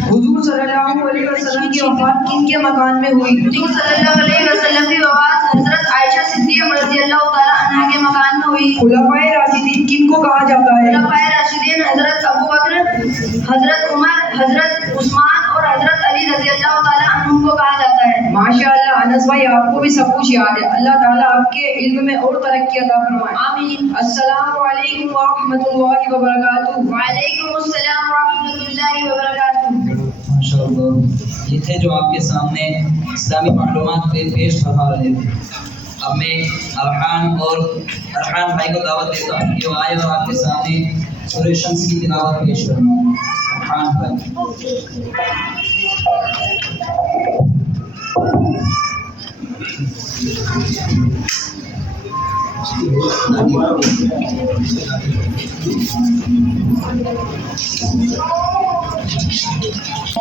حضور صلی اللہ علیہ وسلم کی وفات کن کے مکان میں ہوئی؟ حضور صلی اللہ علیہ وسلم کی وفات حضرت عائشہ صدیقہ رضی اللہ تعالی عنہا کے مکان میں ہوئی۔ خلفائے راشدین کن کو کہا جاتا ہے؟ خلفائے راشدین حضرت ابو بکر، حضرت عمر، حضرت عثمان اور حضرت علی رضی اللہ تعالی عنہم کو کہا جاتا ہے۔ ماشاءاللہ انس بھائی، آپ کو بھی سب کچھ یاد ہے۔ اللہ تعالیٰ آپ کے علم میں اور ترقی عطا فرمائے۔ آمین۔ السلام علیکم ورحمۃ اللہ وبرکاتہ۔ وعلیکم السلام ورحمۃ اللہ وبرکاتہ۔ ماشاءاللہ، یہ تھے جو آپ کے سامنے اسلامی معلومات پیش فرما رہے تھے۔ اب میں ارحان بھائی کو دعوت دیتا ہوں کہ وہ آئے اور آپ کے سامنے سورہ شمس کی تلاوت پیش فرمائیں۔ ارحان بھائی۔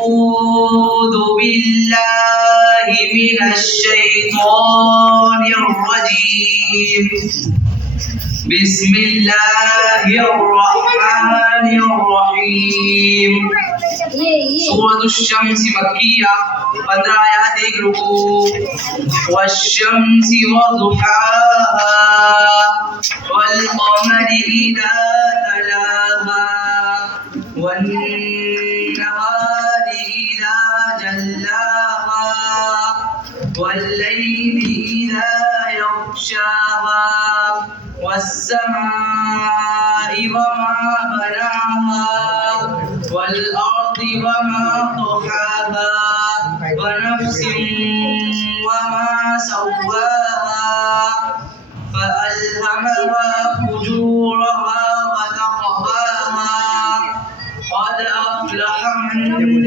أعوذ بالله من الشيطان الرجيم. بسم الله الرحمن الرحيم. سورة الشمس مکیہ، 15 آیات، 1 رکوع۔ والشمس وضحاها والقمر إذا تلاها والنهار إذا جلاها والليل إذا يغشاها والسماء وما بناها والأرض وما طحاها ونفس وما سواها فألهمها فجورها وتقواها قد أفلح من